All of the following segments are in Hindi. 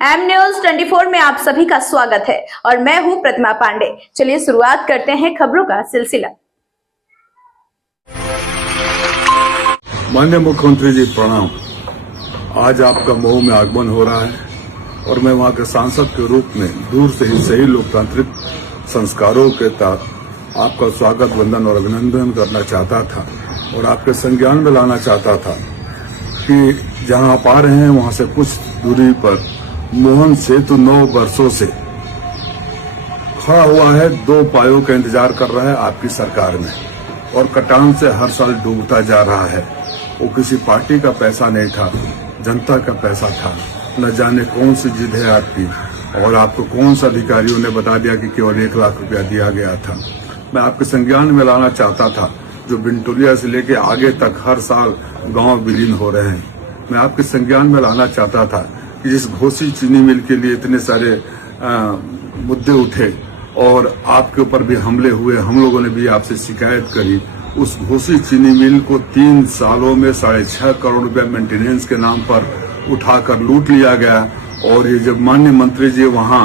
एम न्यूज 24 में आप सभी का स्वागत है और मैं हूं प्रतिमा पांडे। चलिए शुरुआत करते हैं खबरों का सिलसिला। माननीय मुख्यमंत्री जी प्रणाम। आज आपका मऊ में आगमन हो रहा है और मैं वहां के सांसद के रूप में दूर से ही सही लोकतांत्रिक संस्कारों के तहत आपका स्वागत, वंदन और अभिनंदन करना चाहता था और आपके संज्ञान में लाना चाहता था कि जहां आप आ रहे हैं वहां से कुछ दूरी पर मोहन सेतु 9 वर्षों से खड़ा हुआ है, 2 पायों का इंतजार कर रहा है आपकी सरकार में और कटान से हर साल डूबता जा रहा है। वो किसी पार्टी का पैसा नहीं था, जनता का पैसा था। न जाने कौन सी जिद है आपकी और आपको कौन सा अधिकारियों ने बता दिया कि केवल 1 लाख रुपया दिया गया था। मैं आपके संज्ञान में लाना चाहता था जो बिंटोलिया से लेके आगे तक हर साल गांव विलीन हो रहे हैं। मैं आपके संज्ञान में लाना चाहता था कि जिस घोसी चीनी मिल के लिए इतने सारे मुद्दे उठे और आपके ऊपर भी हमले हुए, हम लोगों ने भी आपसे शिकायत करी, उस घोसी चीनी मिल को 3 सालों में 6.5 करोड़ रुपया मेंटेनेंस के नाम पर उठाकर लूट लिया गया। और ये जब माननीय मंत्री जी वहां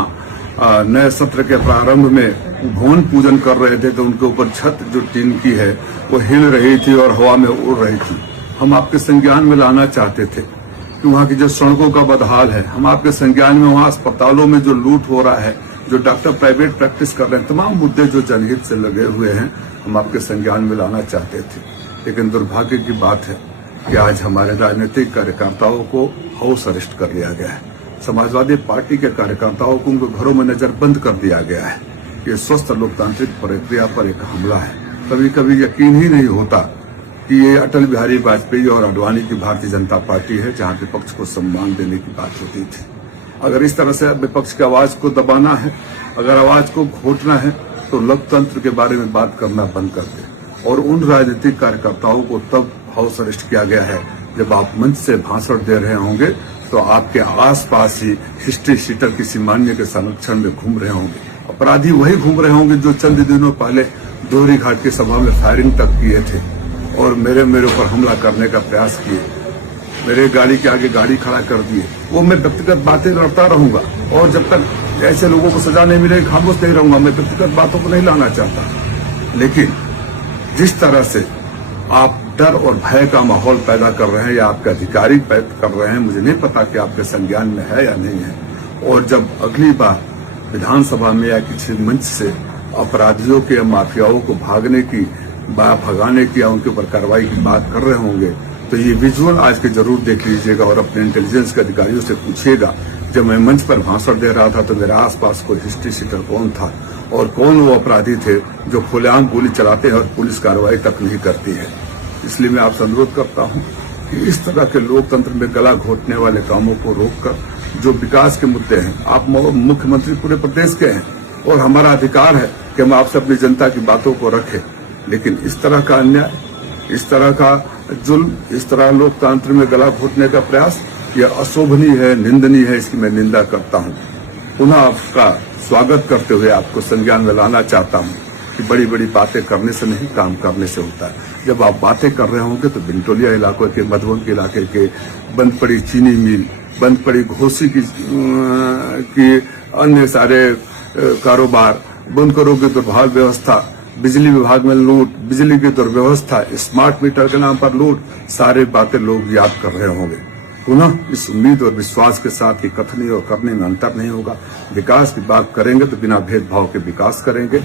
नए सत्र के प्रारंभ में भवन पूजन कर रहे थे तो उनके ऊपर छत जो टीन की है वो हिल रही थी और हवा में उड़ रही थी। हम आपके संज्ञान में लाना चाहते थे कि वहाँ की जो सड़कों का बदहाल है, हम आपके संज्ञान में वहाँ अस्पतालों में जो लूट हो रहा है, जो डॉक्टर प्राइवेट प्रैक्टिस कर रहे हैं, तमाम मुद्दे जो जनहित से लगे हुए हैं, हम आपके संज्ञान में लाना चाहते थे। लेकिन दुर्भाग्य की बात है कि आज हमारे राजनीतिक कार्यकर्ताओं को हाउस अरेस्ट कर लिया गया है। समाजवादी पार्टी के कार्यकर्ताओं को उनके घरों में नजरबंद कर दिया गया है। ये स्वस्थ लोकतांत्रिक प्रक्रिया पर एक हमला है। कभी कभी यकीन ही नहीं होता कि ये अटल बिहारी वाजपेयी और आडवाणी की भारतीय जनता पार्टी है जहां विपक्ष को सम्मान देने की बात होती थी। अगर इस तरह से विपक्ष की आवाज को दबाना है, अगर आवाज को घोटना है तो लोकतंत्र के बारे में बात करना बंद कर दे। और उन राजनीतिक कार्यकर्ताओं को तब हाउस अरेस्ट किया गया है जब आप मंच से भाषण दे रहे होंगे तो आपके आसपास ही हिस्ट्री शीटर किसी मान्य के संरक्षण में घूम रहे होंगे। अपराधी वही घूम रहे होंगे जो चंद दिनों पहले दोहरी घाट की सभा में फायरिंग तक किए थे और मेरे ऊपर हमला करने का प्रयास किए। मेरे गाड़ी के आगे गाड़ी खड़ा कर दिए। वो मैं व्यक्तिगत बातें लड़ता रहूंगा और जब तक ऐसे लोगों को सजा नहीं मिलेगी खामोश नहीं रहूंगा। मैं व्यक्तिगत बातों को नहीं लाना चाहता, लेकिन जिस तरह से आप डर और भय का माहौल पैदा कर रहे हैं या आपके अधिकारी पैदा कर रहे हैं, मुझे नहीं पता कि आपके संज्ञान में है या नहीं है। और जब अगली बार विधानसभा में या किसी मंच से अपराधियों के या माफियाओं को भगाने की या उनके ऊपर कार्रवाई की बात कर रहे होंगे तो ये विजुअल आज के जरूर देख लीजिएगा और अपने इंटेलिजेंस के अधिकारियों से पूछिएगा जब मैं मंच पर भाषण दे रहा था तो मेरे आसपास कोई हिस्ट्री शीटर कौन था और कौन वो अपराधी थे जो खुलेआम गोली चलाते हैं और पुलिस कार्रवाई तक नहीं करती है। इसलिए मैं आपसे अनुरोध करता हूं कि इस तरह के लोकतंत्र में गला घोटने वाले कामों को रोककर जो विकास के मुद्दे हैं, आप मुख्यमंत्री पूरे प्रदेश के हैं और हमारा अधिकार है कि हम आपसे अपनी जनता की बातों को रखें, लेकिन इस तरह का अन्याय, इस तरह का जुल्म, इस तरह लोकतंत्र में गला घोटने का प्रयास यह अशोभनीय है, निंदनीय है। इसकी मैं निंदा करता हूं। पुनः आपका स्वागत करते हुए आपको संज्ञान में लाना चाहता हूं कि बड़ी बड़ी बातें करने से नहीं, काम करने से होता है। जब आप बातें कर रहे होंगे तो बिंटोलिया इलाकों के, मधुबन के इलाके के बंद पड़ी चीनी मिल, बंद पड़ी घोसी की अन्य सारे कारोबार बंद करोगे तो बहाल व्यवस्था, बिजली विभाग में लूट, बिजली की दुर्व्यवस्था, स्मार्ट मीटर के नाम पर लूट, सारे बातें लोग याद कर रहे होंगे। पुनः इस उम्मीद और विश्वास के साथ कि कथनी और करने में अंतर नहीं होगा। विकास की बात करेंगे तो बिना भेदभाव के विकास करेंगे।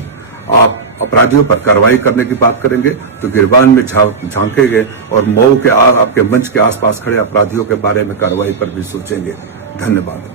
आप अपराधियों पर कार्रवाई करने की बात करेंगे तो गिरबान में झांकेंगे और मऊ के आपके मंच के आसपास खड़े अपराधियों के बारे में कार्रवाई पर भी सोचेंगे। धन्यवाद।